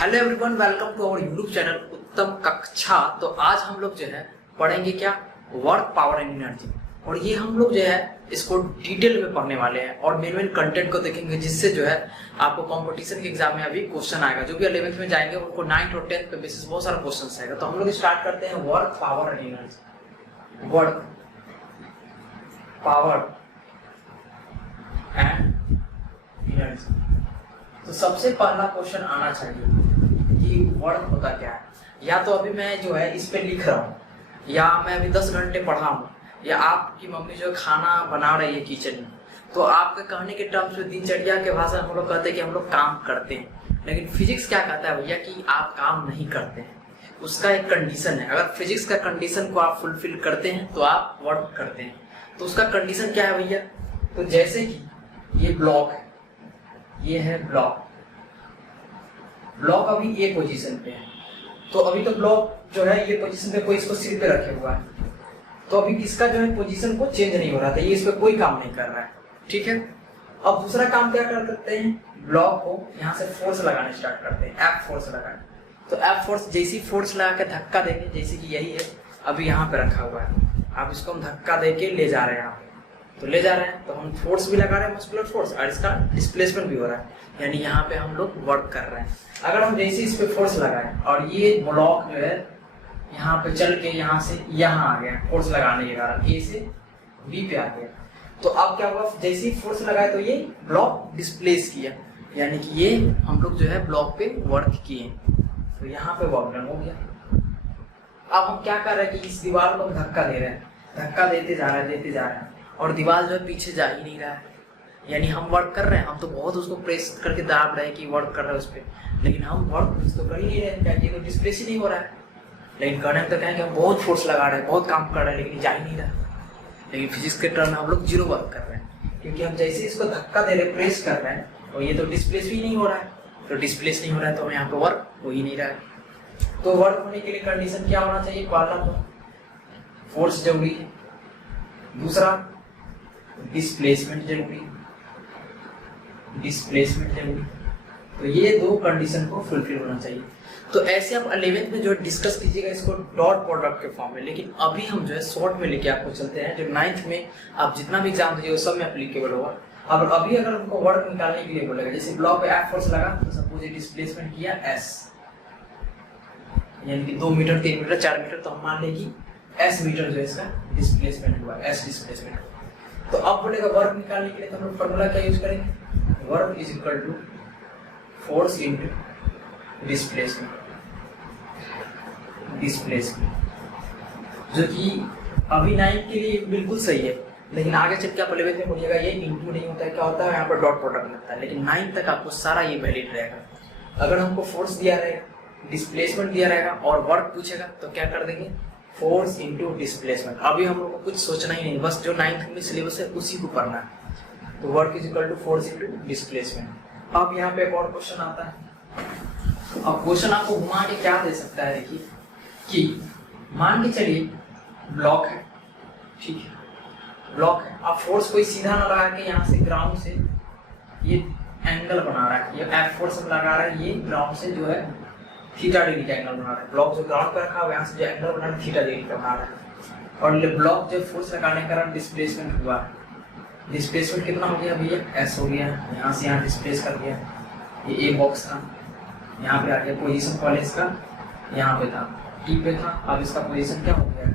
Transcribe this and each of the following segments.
Hello everyone, welcome to our YouTube channel Uttam Kaksha. तो आज हम लोग जो है पढ़ेंगे क्या, वर्क पावर एंड एनर्जी। और ये हम लोग जो है इसको डिटेल में पढ़ने वाले हैं और मेन कंटेंट को देखेंगे, जिससे जो है आपको कंपटीशन के एग्जाम में अभी क्वेश्चन आएगा। जो भी 11th में जाएंगे उनको 9th और 10th पे बेसिस बहुत सारा क्वेश्चन आएगा। तो हम लोग स्टार्ट करते हैं work power and energy. Work power and energy. तो सबसे पहला क्वेश्चन आना चाहिए कि वर्क होता क्या है। या तो अभी मैं जो है इस पे लिख रहा हूँ, या मैं अभी 10 घंटे पढ़ा हूँ, या आपकी मम्मी जो खाना बना रही है किचन में, तो आपके कहने के टर्म्स में दिनचर्या के भाषा हम लोग कहते हैं कि हम लोग काम करते हैं। लेकिन फिजिक्स क्या कहता है भैया कि आप काम नहीं करते हैं, उसका एक कंडीशन है। अगर फिजिक्स का कंडीशन को आप फुलफिल करते हैं तो आप वर्क करते हैं। तो उसका कंडीशन क्या है भैया, तो जैसे कि ये ब्लॉक है, ये है ब्लॉक। ब्लॉक अभी ए पोजीशन पे है, तो अभी तो ब्लॉक जो है ये पोजीशन पे कोई इसको सिर पे रखे हुआ है, तो अभी इसका जो है पोजीशन को चेंज नहीं हो रहा था, ये इस पे कोई काम नहीं कर रहा है। ठीक है, अब दूसरा काम क्या कर सकते हैं, ब्लॉक को यहाँ से फोर्स लगाने स्टार्ट करते हैं, एफ फोर्स लगाने। तो एफ फोर्स जैसी फोर्स लगा के धक्का देंगे, जैसे कि यही है अभी यहाँ पे रखा हुआ है, आप इसको हम धक्का दे के ले जा रहे हैं यहाँ पे, तो ले जा रहे हैं तो हम फोर्स भी लगा रहे हैं, मस्कुलर फोर्स, और इसका डिस्प्लेसमेंट भी हो रहा है, यानी यहाँ पे हम लोग वर्क कर रहे हैं। अगर हम जैसे इस पे फोर्स लगाएं और ये ब्लॉक जो है यहाँ पे चल के यहाँ से यहाँ आ गया, फोर्स लगाने के कारण ए से बी पे आ गया, तो अब क्या हुआ, जैसे ही फोर्स लगाए तो ये ब्लॉक डिस्प्लेस किया, यानी कि ये हम लोग जो है ब्लॉक पे वर्क किए, तो यहाँ पे वर्क डन हो गया। अब हम क्या कर रहे हैं कि इस दीवार को धक्का दे रहे हैं, धक्का देते जा रहे हैं, और दीवार जो है पीछे जा ही नहीं रहा है, यानी हम वर्क कर रहे हैं। हम तो बहुत उसको प्रेस करके दाब रहे हैं कि वर्क कर रहे हैं उस पर, लेकिन हम वर्क तो कर ही नहीं रहे हैं, ये तो डिस्प्लेस ही नहीं हो रहा है। लेकिन करने में तो कहें कि हम बहुत फोर्स लगा रहे हैं, बहुत काम कर रहे हैं, लेकिन जा ही नहीं रहा। लेकिन फिजिक्स के टर्म में हम लोग जीरो वर्क कर रहे हैं, क्योंकि हम जैसे इसको धक्का दे रहे, प्रेस कर रहे हैं, और ये तो डिस्प्लेस भी नहीं हो रहा है। तो डिस्प्लेस नहीं हो रहा है तो हम यहाँ पे वर्क हो ही नहीं रहा है। तो वर्क होने के लिए कंडीशन क्या होना चाहिए, पहला तो फोर्स जरूरी है, दूसरा डिस्प्लेसमेंट जरूरी, तो ये दो कंडीशन को फुलफिल होना चाहिए। तो ऐसे आप 11th में जो डिस्कस कीजिएगा इसको डॉट प्रोडक्ट के फॉर्म में। लेकिन अभी हम जो है शॉर्ट में लेके आपको चलते हैं, जो 9th में आप जितना भी एग्जाम दीजिए सब में एप्लीकेबल होगा। अब अभी अगर हमको वर्क निकालने के लिए बोलेगा, जैसे ब्लॉक पे एफ फोर्स लगा, तो सपोज ये डिस्प्लेसमेंट किया एस, यानी कि 2 मीटर 3 मीटर 4 मीटर, तो हम मान लें कि एस मीटर जो है इसका डिस्प्लेसमेंट हुआ, एस डिस्प्लेसमेंट। तो अब बोलेगा वर्क निकालने के लिए, तो हम लोग फॉर्मूला क्या यूज करेंगे, work is equal to force into displacement, जो कि अभी 9 के लिए बिल्कुल सही है, लेकिन आगे चल के आप 11th में बोलिएगा ये इंटू नहीं होता है, क्या होता है यहाँ पर डॉट प्रोडक्ट लगता है। लेकिन 9 तक आपको सारा ये वैलिड रहेगा। अगर हमको फोर्स दिया रहेगा, डिस्प्लेसमेंट दिया रहेगा और वर्क पूछेगा, तो क्या कर देंगे, फोर्स इंटू डिस्प्लेसमेंट। अभी हम लोग को कुछ सोचना ही नहीं, बस जो 9th में सिलेबस है उसी को पढ़ना है। तो work is equal to force into displacement. अब यहाँ पे एक और क्वेश्चन आता है। अब क्वेश्चन आपको घुमा के क्या दे सकता है, देखिए कि मान के चलिए ब्लॉक है, ठीक है, ब्लॉक है। अब फोर्स कोई सीधा ना लगा के यहाँ से ग्राउंड से ये एंगल बना रहा है, ये एफ फोर्स लगा रहा है, ये ग्राउंड से जो है थीटा डिग्री का एंगल बना रहा है। ब्लॉक जो ग्राउंड पर रखा हुआ है, यहाँ से जो एंगल बना रहा है थीटा डिग्री का बना रहा है। और ब्लॉक जो फोर्स लगाने के कारण डिस्प्लेसमेंट हुआ, डिस्प्लेसमेंट कितना हो गया भैया, एस हो गया, यहाँ से यहाँ डिस्प्लेस कर दिया। ये ए बॉक्स था, यहाँ पे आ गया, पोजीशन पहले इसका यहाँ पे था, टी पे था, अब इसका पोजीशन क्या हो गया,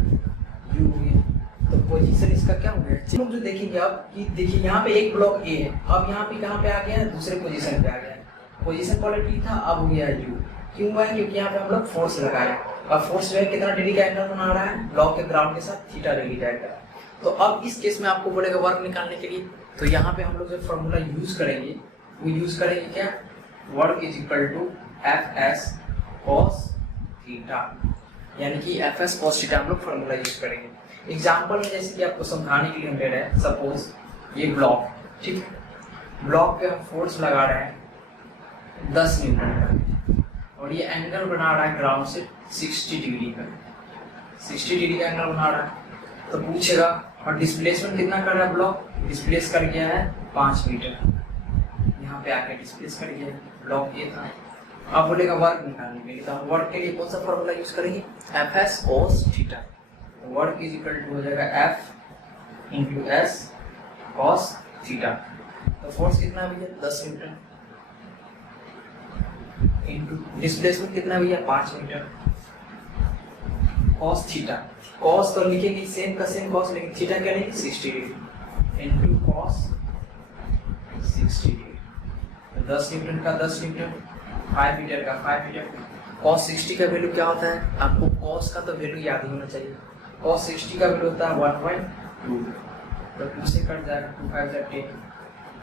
यू हो गया। तो पोजीशन इसका क्या हो गया, लोग जो देखेंगे अब कि देखिए यहाँ पे एक ब्लॉक ए है, अब यहाँ पे कहाँ पे आ गया है, दूसरे पोजीशन पे आ गया है। पोजीशन पहले टी था, अब हो गया यू। क्यों हुआ है, क्योंकि यहाँ पे हम लोग फोर्स लगाया। अब फोर्स जो है कितना डिग्री का एंगल बना रहा है, ब्लॉक के ग्राउंड के साथ थीटा डिग्री का एंगल। तो अब इस केस में आपको बोलेगा वर्क निकालने के लिए, तो यहाँ पे हम लोग जो फॉर्मूला यूज करेंगे वो यूज करेंगे क्या, work is equal to F S cos theta, यानी कि एफ एस कॉस थीटा हम लोग फॉर्मूला यूज करेंगे। एग्जाम्पल में जैसे कि आपको समझाने के लिए हम ले रहे हैं, सपोज ये ब्लॉक, ठीक है, ब्लॉक पे हम फोर्स लगा रहे हैं 10 न्यूटन का, और ये एंगल बना रहा है ग्राउंड से 60 डिग्री का, 60 डिग्री का एंगल बना रहा है। तो पूछेगा और डिस्प्लेसमेंट कितना कर रहा है, ब्लॉक डिस्प्लेस कर गया है 5 मीटर, यहाँ पे आके डिस्प्लेस कर गया, ब्लॉक ये था आप बोलेगा वर्क निकालने के लिए, तो हम वर्क के लिए कौन सा फॉर्मूला यूज करेंगे, F S cos theta. Work is equal to हो जाएगा F into S cos theta. तो फोर्स कितना है भैया 10 न्यूटन इंटू डिस्प्लेसमेंट कितना है भैया 5 मीटर कॉस थीटा। कॉस तो लिखेंगे सेम का सेम कॉस, लेकिन थीटा क्या लेंगे 60 degree into cos 60 degree. 10 Newton का 10 न्यूटन, 5 मीटर का 5 मीटर। कॉस 60 का वैल्यू क्या होता है, आपको कॉस का तो वैल्यू याद ही होना चाहिए। कॉस 60 का वैल्यू होता है 1.2, तो 2 से कट जाएगा, 2 5 जा 10,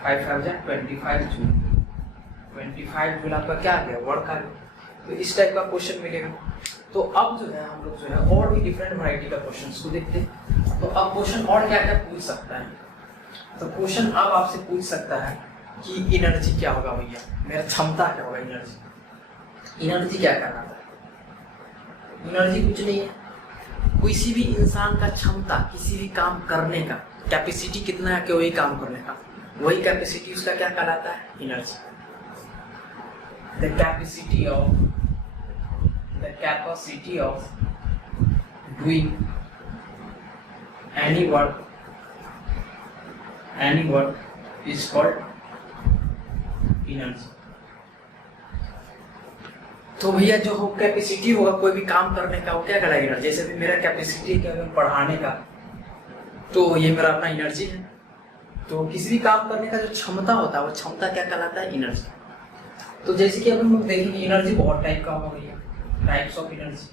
5 5 जा 25 जूल। 25 जूल आपका क्या आ गया, वर्क आ गया। तो इस टाइप का क्वेश्चन मिलेगा। तो अब जो है हम लोग जो है और भी डिफरेंट वैरायटी का क्वेश्चंस को देखते हैं। तो अब क्वेश्चन और क्या क्या पूछ सकता है, तो क्वेश्चन अब आपसे पूछ सकता है कि एनर्जी क्या होगा भैया, मेरा क्षमता क्या होगा। एनर्जी क्या कहलाता है, एनर्जी कुछ नहीं है, किसी भी इंसान का क्षमता किसी भी काम करने का, कैपेसिटी कितना है कि वही काम करने का, वही कैपेसिटी उसका क्या कहलाता है, energy. The capacity of doing any work is called energy। तो भैया जो हो कैपेसिटी होगा कोई भी काम करने का, वो क्या कहलाएगा, जैसे भी मेरा कैपेसिटी क्या है पढ़ाने का, तो ये मेरा अपना एनर्जी है। तो किसी भी काम करने का जो क्षमता होता है वो क्षमता क्या कहलाता है, एनर्जी। तो जैसे कि अब हम लोग देखेंगे एनर्जी बहुत टाइप का होगा भैया, टाइप्स ऑफ एनर्जी।